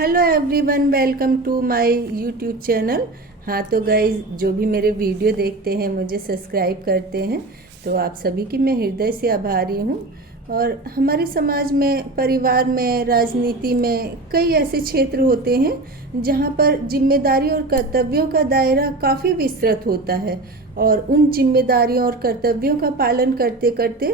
Hello everyone, welcome to my YouTube channel. हाँ तो guys, जो भी मेरे वीडियो देखते हैं, मुझे सब्सक्राइब करते हैं, तो आप सभी की मैं हृदय से आभारी हूँ। और हमारे समाज में, परिवार में, राजनीति में कई ऐसे क्षेत्र होते हैं जहाँ पर जिम्मेदारी और कर्तव्यों का दायरा काफ़ी विस्तृत होता है। और उन जिम्मेदारियों और कर्तव्यों का पालन करते करते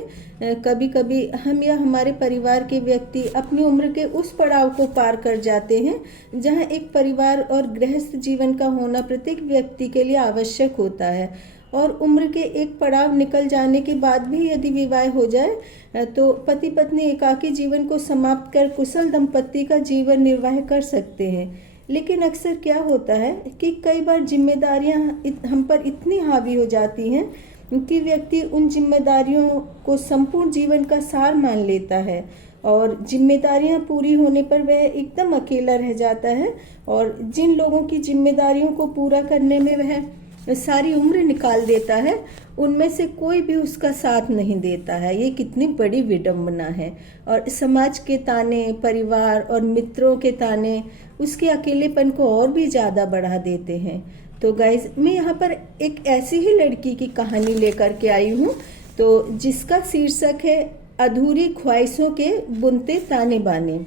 कभी कभी हम या हमारे परिवार के व्यक्ति अपनी उम्र के उस पड़ाव को पार कर जाते हैं जहां एक परिवार और गृहस्थ जीवन का होना प्रत्येक व्यक्ति के लिए आवश्यक होता है। और उम्र के एक पड़ाव निकल जाने के बाद भी यदि विवाह हो जाए तो पति पत्नी एकाकी जीवन को समाप्त कर कुशल दंपत्ति का जीवन निर्वाह कर सकते हैं। लेकिन अक्सर क्या होता है कि कई बार जिम्मेदारियां हम पर इतनी हावी हो जाती हैं कि व्यक्ति उन जिम्मेदारियों को संपूर्ण जीवन का सार मान लेता है और जिम्मेदारियां पूरी होने पर वह एकदम अकेला रह जाता है। और जिन लोगों की जिम्मेदारियों को पूरा करने में वह सारी उम्र निकाल देता है, उनमें से कोई भी उसका साथ नहीं देता है। ये कितनी बड़ी विडंबना है। और समाज के ताने, परिवार और मित्रों के ताने उसके अकेलेपन को और भी ज़्यादा बढ़ा देते हैं। तो गाइज, मैं यहाँ पर एक ऐसी ही लड़की की कहानी लेकर के आई हूँ, तो जिसका शीर्षक है अधूरी ख्वाहिशों के बुनते ताने बाने।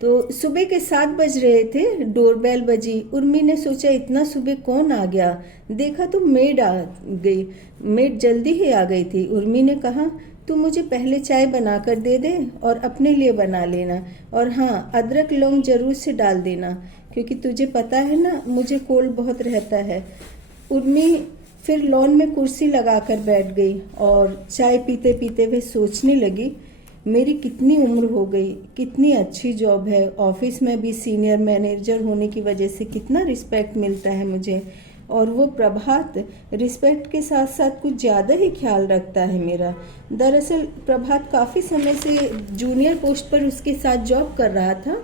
तो सुबह के 7 बज रहे थे, डोरबेल बजी। उर्मी ने सोचा इतना सुबह कौन आ गया। देखा तो मेड आ गई। मेड जल्दी ही आ गई थी। उर्मी ने कहा, तू मुझे पहले चाय बना कर दे दे और अपने लिए बना लेना, और हाँ, अदरक लौंग जरूर से डाल देना, क्योंकि तुझे पता है ना, मुझे कोल्ड बहुत रहता है। उर्मी फिर लॉन में कुर्सी लगाकर बैठ गई और चाय पीते पीते वे सोचने लगी, मेरी कितनी उम्र हो गई, कितनी अच्छी जॉब है, ऑफिस में भी सीनियर मैनेजर होने की वजह से कितना रिस्पेक्ट मिलता है मुझे, और वो प्रभात रिस्पेक्ट के साथ साथ कुछ ज़्यादा ही ख्याल रखता है मेरा। दरअसल प्रभात काफ़ी समय से जूनियर पोस्ट पर उसके साथ जॉब कर रहा था।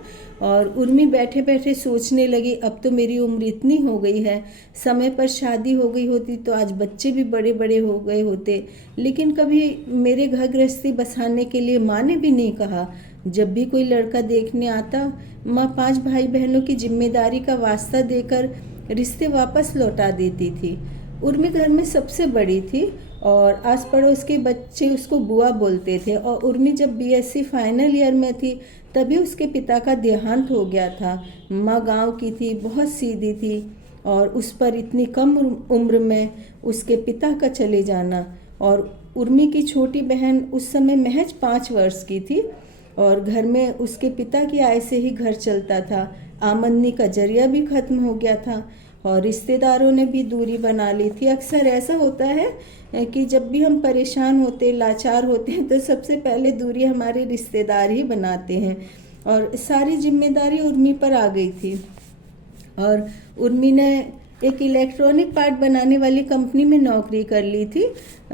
और उर्मी बैठे बैठे सोचने लगी, अब तो मेरी उम्र इतनी हो गई है, समय पर शादी हो गई होती तो आज बच्चे भी बड़े बड़े हो गए होते, लेकिन कभी मेरे घर गृहस्थी बसाने के लिए माँ ने भी नहीं कहा। जब भी कोई लड़का देखने आता, माँ 5 भाई बहनों की जिम्मेदारी का वास्ता देकर रिश्ते वापस लौटा देती थी। उर्मी घर में सबसे बड़ी थी और आस पड़ोस के बच्चे उसको बुआ बोलते थे। और उर्मी जब बीएससी फाइनल ईयर में थी तभी उसके पिता का देहांत हो गया था। माँ गांव की थी, बहुत सीधी थी, और उस पर इतनी कम उम्र में उसके पिता का चले जाना। और उर्मी की छोटी बहन उस समय महज 5 वर्ष की थी और घर में उसके पिता की आय से ही घर चलता था। आमदनी का जरिया भी खत्म हो गया था और रिश्तेदारों ने भी दूरी बना ली थी। अक्सर ऐसा होता है कि जब भी हम परेशान होते, लाचार होते हैं, तो सबसे पहले दूरी हमारे रिश्तेदार ही बनाते हैं। और सारी जिम्मेदारी उर्मी पर आ गई थी। और उर्मी ने एक इलेक्ट्रॉनिक पार्ट बनाने वाली कंपनी में नौकरी कर ली थी।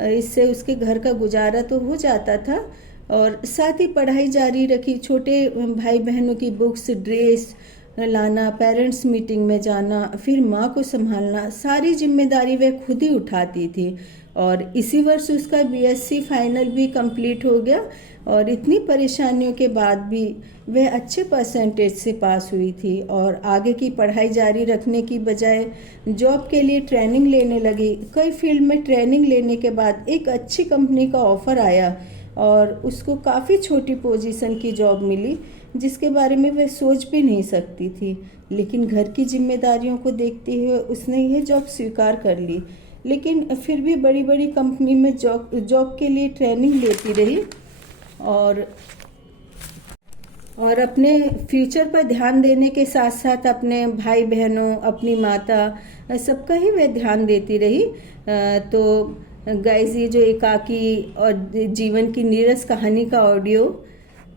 इससे उसके घर का गुजारा तो हो जाता था और साथ ही पढ़ाई जारी रखी। छोटे भाई बहनों की बुक्स, ड्रेस लाना, पेरेंट्स मीटिंग में जाना, फिर माँ को संभालना, सारी जिम्मेदारी वह खुद ही उठाती थी। और इसी वर्ष उसका बीएससी फाइनल भी कंप्लीट हो गया और इतनी परेशानियों के बाद भी वह अच्छे परसेंटेज से पास हुई थी और आगे की पढ़ाई जारी रखने की बजाय जॉब के लिए ट्रेनिंग लेने लगी। कई फील्ड में ट्रेनिंग लेने के बाद एक अच्छी कंपनी का ऑफ़र आया और उसको काफ़ी छोटी पोजीशन की जॉब मिली, जिसके बारे में वह सोच भी नहीं सकती थी। लेकिन घर की जिम्मेदारियों को देखते हुए उसने यह जॉब स्वीकार कर ली। लेकिन फिर भी बड़ी बड़ी कंपनी में जॉब के लिए ट्रेनिंग लेती रही और अपने फ्यूचर पर ध्यान देने के साथ साथ अपने भाई बहनों, अपनी माता, सबका ही वह ध्यान देती रही। तो गाइस, ये जो एकाकी और जीवन की नीरस कहानी का ऑडियो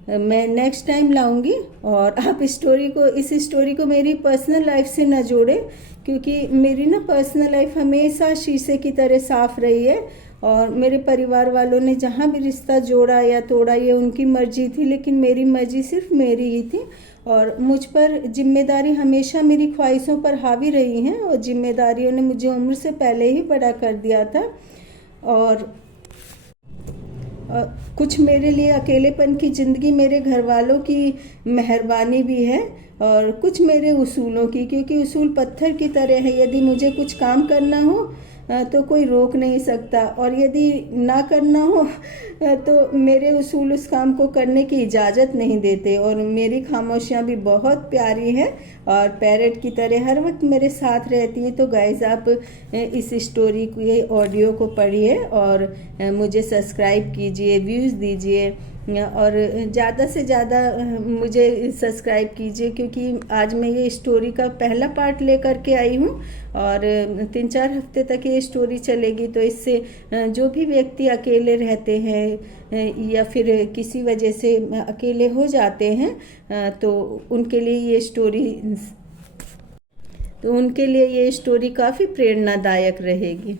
मैं नेक्स्ट टाइम लाऊंगी। और आप इस स्टोरी को मेरी पर्सनल लाइफ से न जोड़ें, क्योंकि मेरी ना पर्सनल लाइफ हमेशा शीशे की तरह साफ रही है और मेरे परिवार वालों ने जहाँ भी रिश्ता जोड़ा या तोड़ा, ये उनकी मर्जी थी, लेकिन मेरी मर्जी सिर्फ मेरी ही थी। और मुझ पर जिम्मेदारी हमेशा मेरी ख्वाहिशों पर हावी रही हैं और जिम्मेदारियों ने मुझे उम्र से पहले ही बड़ा कर दिया था। और कुछ मेरे लिए अकेलेपन की ज़िंदगी मेरे घर वालों की मेहरबानी भी है और कुछ मेरे उसूलों की, क्योंकि उसूल पत्थर की तरह है। यदि मुझे कुछ काम करना हो तो कोई रोक नहीं सकता, और यदि ना करना हो तो मेरे उसूल उस काम को करने की इजाज़त नहीं देते। और मेरी खामोशियाँ भी बहुत प्यारी हैं और पैरट की तरह हर वक्त मेरे साथ रहती हैं। तो गाइज़ आप इस स्टोरी को, ये ऑडियो को पढ़िए और मुझे सब्सक्राइब कीजिए, व्यूज़ दीजिए और ज़्यादा से ज़्यादा मुझे सब्सक्राइब कीजिए, क्योंकि आज मैं ये स्टोरी का पहला पार्ट लेकर के आई हूँ और 3-4 हफ्ते तक ये स्टोरी चलेगी। तो इससे जो भी व्यक्ति अकेले रहते हैं या फिर किसी वजह से अकेले हो जाते हैं तो उनके लिए ये स्टोरी काफ़ी प्रेरणादायक रहेगी।